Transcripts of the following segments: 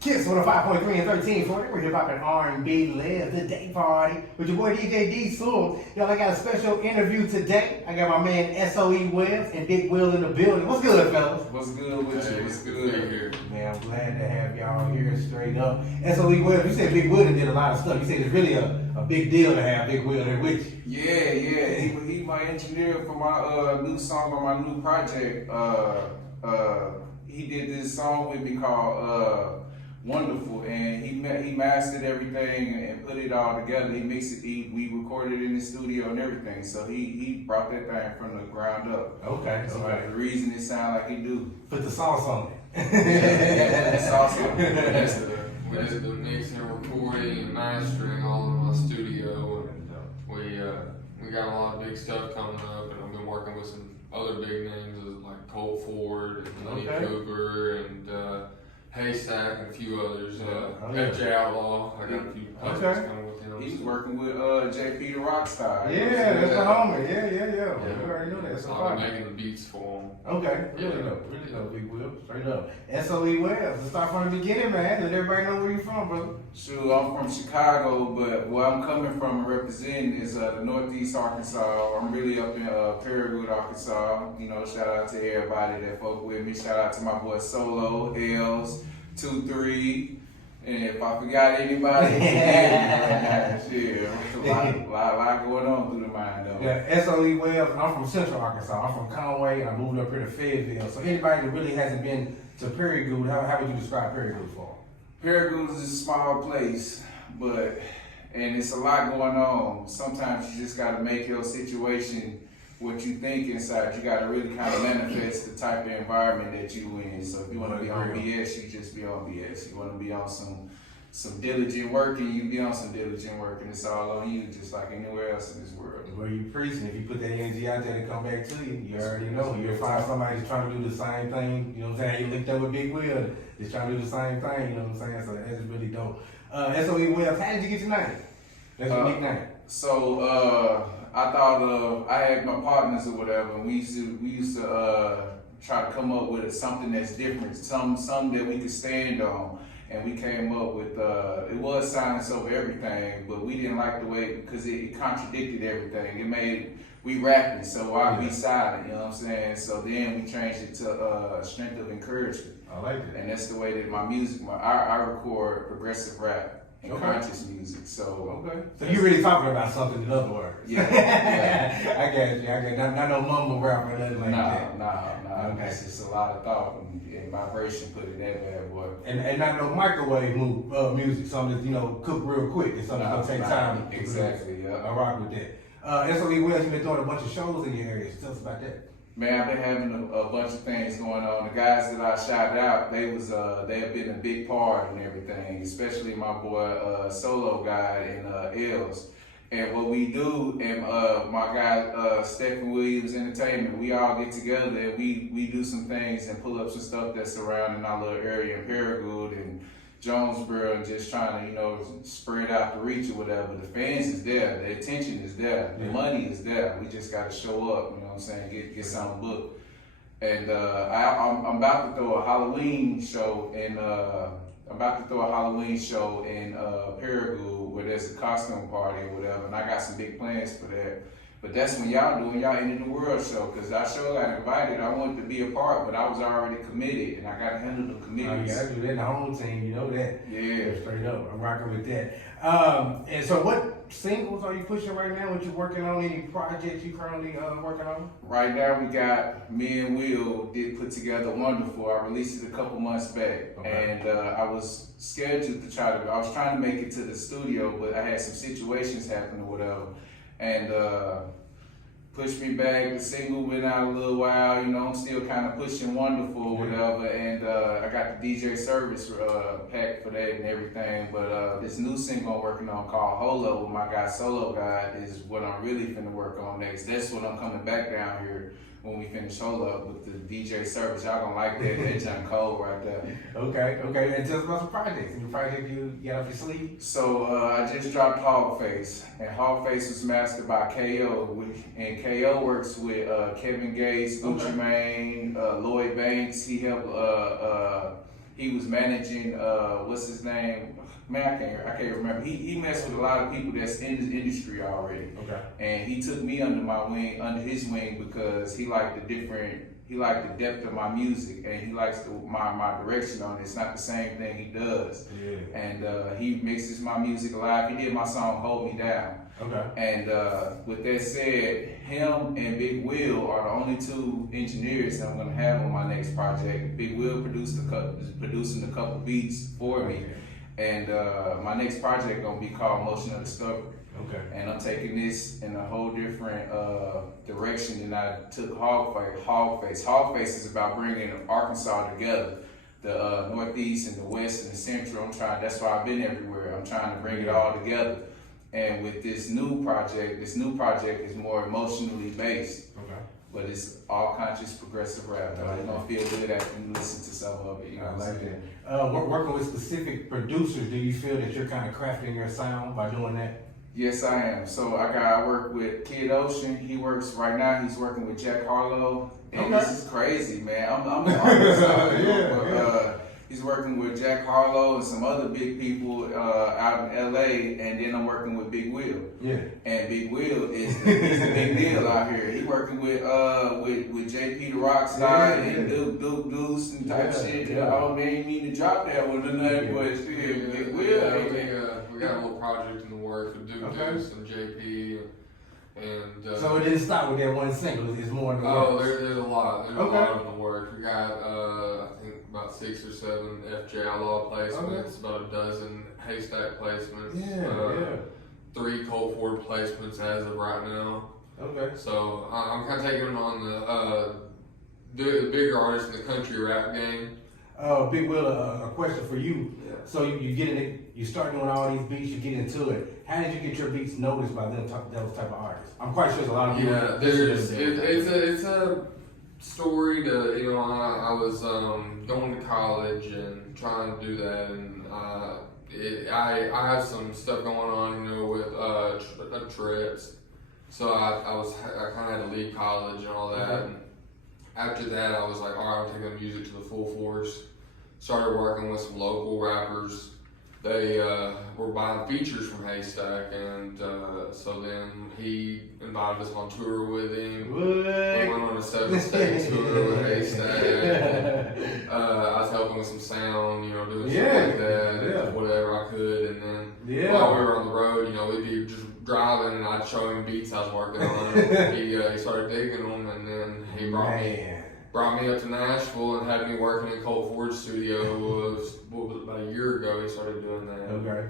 Kiss 105.3 and 1340, where hip hop and R&B live, the day party with your boy DJ D Soul. Y'all, I got a special interview today. I got my man SOE Webbz and Big Will in the building. What's good, fellas? What's good with you? What's good here? Man, I'm glad to have y'all here straight up. SOE Webbz, you said Big Will did a lot of stuff. You said it's really a big deal to have Big Will there with you. Yeah. He my engineer for my new song on my new project. He did this song with me called Wonderful, and he mastered everything and put it all together. He mixed it. We recorded it in the studio and everything. So he brought that thing from the ground up. Okay. So the reason it sound like he do. Put the sauce on it. The sauce on it. We did the mixing, recording, and mastering all in my studio. And we got a lot of big stuff coming up, and I've been working with some other big names like Colt Ford and Lenny Cooper and Haystack and a few others. FJ Outlaw. I got a few projects coming with him. He's working with JP the Rockstar. Yeah, that's a homie. Yeah. You already know that. That's a I'll be homie. making the beats for him. Okay, really dope, Big Will, straight up. SOE Webbz, let's start from the beginning, man. Let everybody know where you from, brother. Shoot, I'm from Chicago, but where I'm coming from and representing is the Northeast Arkansas. I'm really up in Paragould, Arkansas. You know, shout out to everybody that fuck with me. Shout out to my boy Solo, Els, 2-3. And if I forgot anybody, shit, a lot going on through the mind though. Yeah, SOE Webbz, I'm from Central Arkansas. I'm from Conway, and I moved up here to Fayetteville. So anybody that really hasn't been to Paragould, how would you describe Paragould for? Paragould is a small place, and it's a lot going on. Sometimes you just gotta make your situation what you think inside. You gotta really kind of manifest the type of environment that you in. So if you wanna be on BS, you just be on BS. You wanna be on some diligent work, and you be on some diligent work, and it's all on you, just like anywhere else in this world. Where you preaching, if you put that energy out there to come back to you, you already know. You'll find somebody that's trying to do the same thing, you know what I'm saying? You linked up with Big Will, just trying to do the same thing, you know what I'm saying? So that's really dope. SOE Webbz, how did you get your name? That's your nickname. So I thought I had my partners or whatever, and we used to try to come up with something that's different, something that we could stand on. And we came up with, it was Silence Over Everything, but we didn't like the way, because it contradicted everything. It made, we rapping, so why be silent, you know what I'm saying? So then we changed it to Strength of Encouragement. I like it. And that's the way that my music, I record progressive rap and conscious music, so. Okay. So you really talking about something in other words. Yeah. I got you. Not no mumble rap or nothing like that. Nah. Okay. It's just a lot of thought and vibration put it that bad boy. And not no microwave music, something that's, cook real quick and something that's gonna take time. Exactly, yeah. I rock with that. SOE Webbz, you've been doing a bunch of shows in your area. Tell us about that. Man, I've been having a bunch of things going on. The guys that I shouted out, they have been a big part in everything, especially my boy Solo guy and Els. And what we do, and my guy Stephen Williams Entertainment, we all get together and we do some things and pull up some stuff that's surrounding our little area in Paragould and Jonesboro, and just trying to, spread out the reach or whatever. The fans is there, the attention is there, the money is there. We just gotta show up, you know what I'm saying, get something booked. And I'm about to throw a Halloween show in Paragould, where there's a costume party or whatever, and I got some big plans for that. But that's when y'all doing y'all End of the World show, because I sure got invited. I wanted to be a part, but I was already committed, and I got to handle the commitments. Oh, yeah, I do that in the home team, you know that. Yeah. Straight up, I'm rocking with that. And so what singles are you pushing right now? What you working on? Any projects you currently working on? Right now we got, me and Will did put together Wonderful. I released it a couple months back. Okay. And I was scheduled to I was trying to make it to the studio, but I had some situations happen or whatever. And pushed me back. The single went out a little while, I'm still kind of pushing Wonderful or whatever. And I got the DJ service pack for that and everything. But this new single I'm working on called Holo with my guy Solo guy is what I'm really finna work on next. That's what I'm coming back down here when we finish Holo with the DJ service. Y'all gonna like that. That junk cold right there. Okay. And tell us about some projects. Any project you got up your sleeve? So I just dropped Hogface, and Hogface was mastered by KO, and KO works with Kevin Gates, Gucci Mane, Lloyd Banks. He he was managing what's his name? Man, I can't remember. He messed with a lot of people that's in the industry already. Okay. And he took me under his wing because he liked the depth of my music, and he likes my direction on it. It's not the same thing he does. Yeah. And he mixes my music live. He did my song "Hold Me Down." Okay. And with that said, him and Big Will are the only two engineers that I'm gonna have on my next project. Big Will producing a couple beats for me, and my next project gonna be called Motion of Discovery. Okay. And I'm taking this in a whole different direction than I took Hogface. Hogface is about bringing Arkansas together, the Northeast and the West and the Central. That's why I've been everywhere. I'm trying to bring it all together. And with this new project is more emotionally based. Okay. But it's all conscious progressive rap. You're gonna feel good after you listen to some of it. You know I what I'm like saying? that. Working with specific producers, do you feel that you're kind of crafting your sound by doing that? Yes, I am. So I work with Kid Ocean. He's working with Jack Harlow. And Okay. this is crazy, man. I'm an artist out here, but he's working with Jack Harlow and some other big people out in LA, and then I'm working with Big Will. Yeah. And Big Will is the big deal out here. He working with JP the Rockstar and Duke Deuce and type shit. Yeah. I don't even mean to drop that one tonight, but shit, Big Will. We got a little project in the works with Duke Deuce and JP, and so it didn't stop with that one single. It's more in the works. there's a lot. There's Okay. a lot in the works. We got I think about 6 or 7 FJ Outlaw placements, about a dozen Haystack placements, Yeah. 3 Colt Ford placements as of right now. Okay. So I'm kind of taking them on the bigger artists in the country rap game. Big Will, a question for you. Yeah. So you get in it, you start doing all these beats, you get into it. How did you get your beats noticed by those type of artists? I'm quite sure there's a lot of people. Yeah, it's a story to, I was going to college and trying to do that, and I have some stuff going on, with Tourette's. So I kind of had to leave college and all that. And after that, I was like, all right, I'm taking the music to the full force. Started working with some local rappers. They were buying features from Haystack, and so then he invited us on tour with him. What? We went on a 7-state tour with Haystack. I was helping with some sound, doing stuff like that, whatever I could. And then while we were on the road, we'd be just driving, and I'd show him beats I was working on. He started digging them, and then he brought me up to Nashville and had me working in Colt Ford's studio. About a year ago he started doing that. Okay.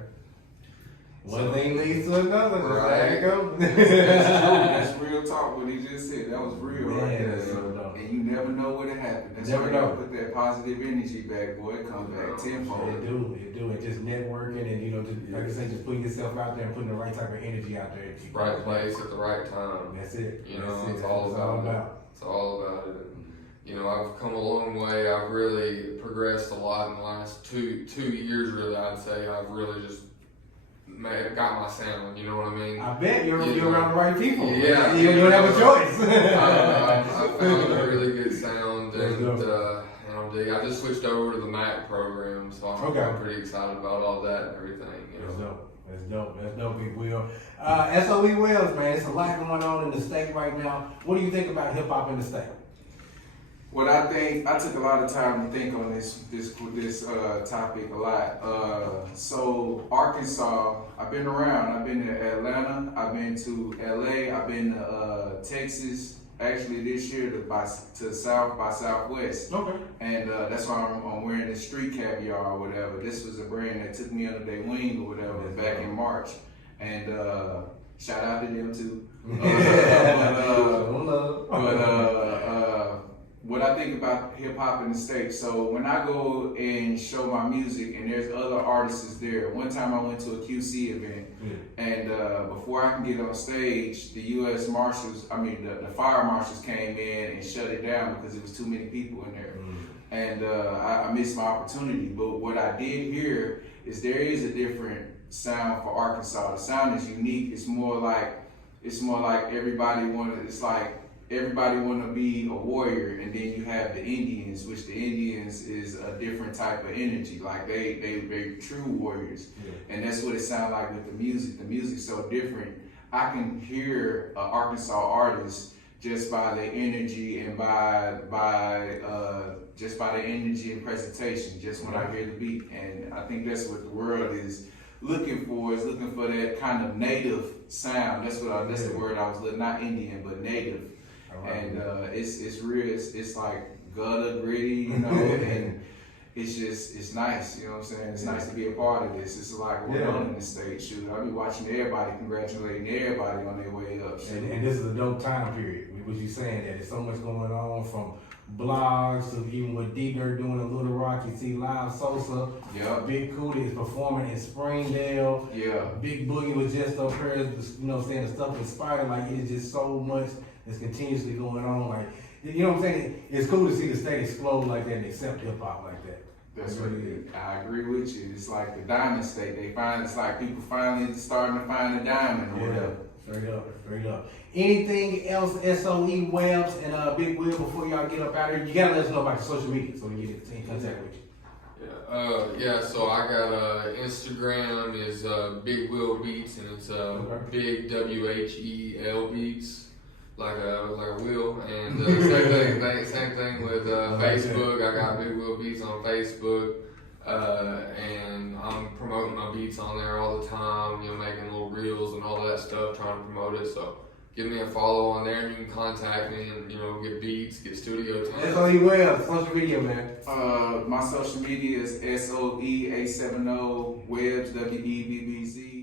One thing leads to another. Right. There you go. That's true. That's real talk. What he just said, that was real right there. That's so dope. And you never know what happened. That's Never why you gotta know. put that positive energy back, boy. It comes back tenfold. It do. It just networking and just, like I say, just putting yourself out there and putting the right type of energy out there. Right place at the right time. That's it. It's all about it. It's all about it. I've come a long way. I've really progressed a lot in the last two years. Really, I'd say I've really just got my sound. You know what I mean? I bet you're around the right people. Yeah, you don't have a choice. I found a really good sound, and I just switched over to the Mac program, so I'm pretty excited about all that and everything. That's dope, Big Will. SOE Webbz, man, it's a lot going on in the state right now. What do you think about hip hop in the state? What I think, I took a lot of time to think on this topic a lot. So Arkansas, I've been around. I've been to Atlanta. I've been to LA. I've been to Texas. Actually, this year to South by Southwest. Okay. And that's why I'm wearing this street caviar or whatever. This was a brand that took me under their wing or whatever back in March. And shout out to them too. What I think about hip hop in the States. So when I go and show my music and there's other artists there. One time I went to a QC event and before I can get on stage, the U.S. Marshals, the fire marshals came in and shut it down because there was too many people in there. And I missed my opportunity. But what I did hear is there is a different sound for Arkansas. The sound is unique. It's more like everybody wanted. It's like everybody want to be a warrior, and then you have the Indians, which the Indians is a different type of energy. Like they true warriors, and that's what it sounds like with the music. The music's so different. I can hear an Arkansas artist just by their energy and just by the energy and presentation, just when I hear the beat. And I think that's what the world is looking for that kind of native sound. That's the word I was looking, not Indian, but native. And it's real, it's like gutter, gritty, you know, and it's nice, you know what I'm saying? It's nice to be a part of this. It's a lot going on in the state. Shoot, I'll be watching everybody, congratulating everybody on their way up. And this is a dope time period. What you saying, that there's so much going on, from blogs to even what D-Dirt doing in Little Rock. You see Live Sosa. Yeah. Big Cootie is performing in Springdale. Yeah. Big Boogie was just up here, you know what I'm saying, the stuff inspired. Like, it is just so much that's continuously going on. Like, you know what I'm saying? It's cool to see the state explode like that and accept hip hop like that. That's what it is. I agree with you. It's like the diamond state. It's like people finally starting to find a diamond or whatever. Straight up. Anything else, SOE Webbz and Big Will, before y'all get up out here? You gotta let us know about your social media so we can get in contact with you. Yeah, so I got Instagram is Big Will Beats, and it's Big WHEL Beats, like a wheel. And same thing with Facebook. I got Big Will Beats on Facebook, and I'm promoting my beats on there all the time. You know, making little reels and all that stuff, trying to promote it. So give me a follow on there, and you can contact me and, you know, get beats, get studio time. SOE Webbz, social media, man. My social media is SOE870 Webbz, WEBBZ.